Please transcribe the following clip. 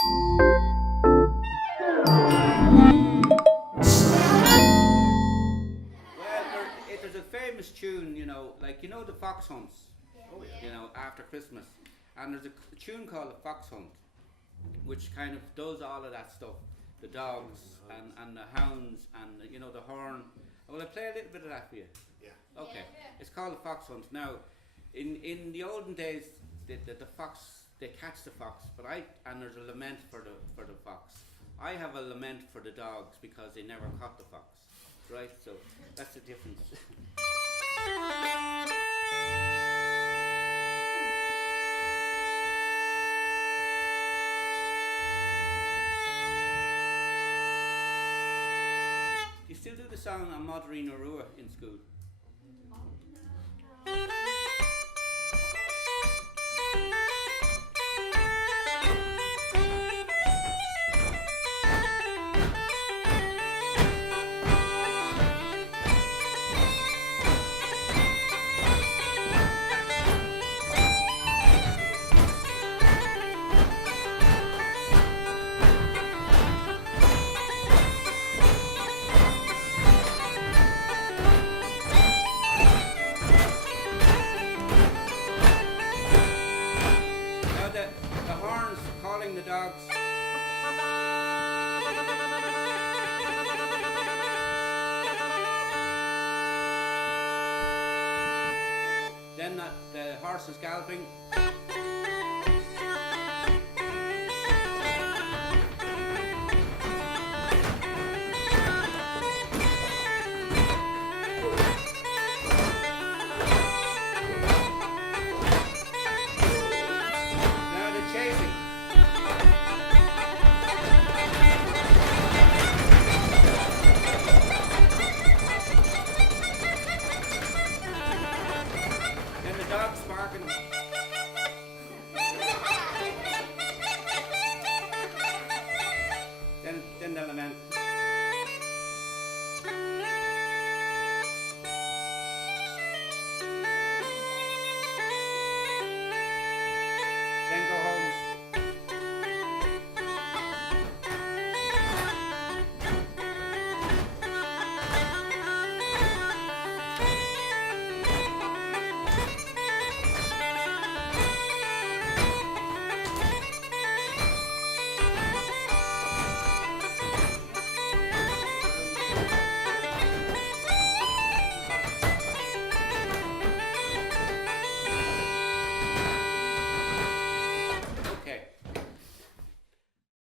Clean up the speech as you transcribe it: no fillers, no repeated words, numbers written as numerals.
Well, there's a famous tune, like the fox hunts, Oh yeah. after Christmas, and there's a tune called the Fox Hunt, which kind of does all of that stuff, the dogs and the hounds and the horn. Will I play a little bit of that for you? Yeah. Okay. Yeah. It's called the Fox Hunt. Now, in the olden days, the fox, they catch the fox, and there's a lament for the fox. I have a lament for the dogs because they never caught the fox. Right? So that's the difference. Do you still do the song on Modreen Arua in school? Now the horns calling the dogs. Then the horse is galloping.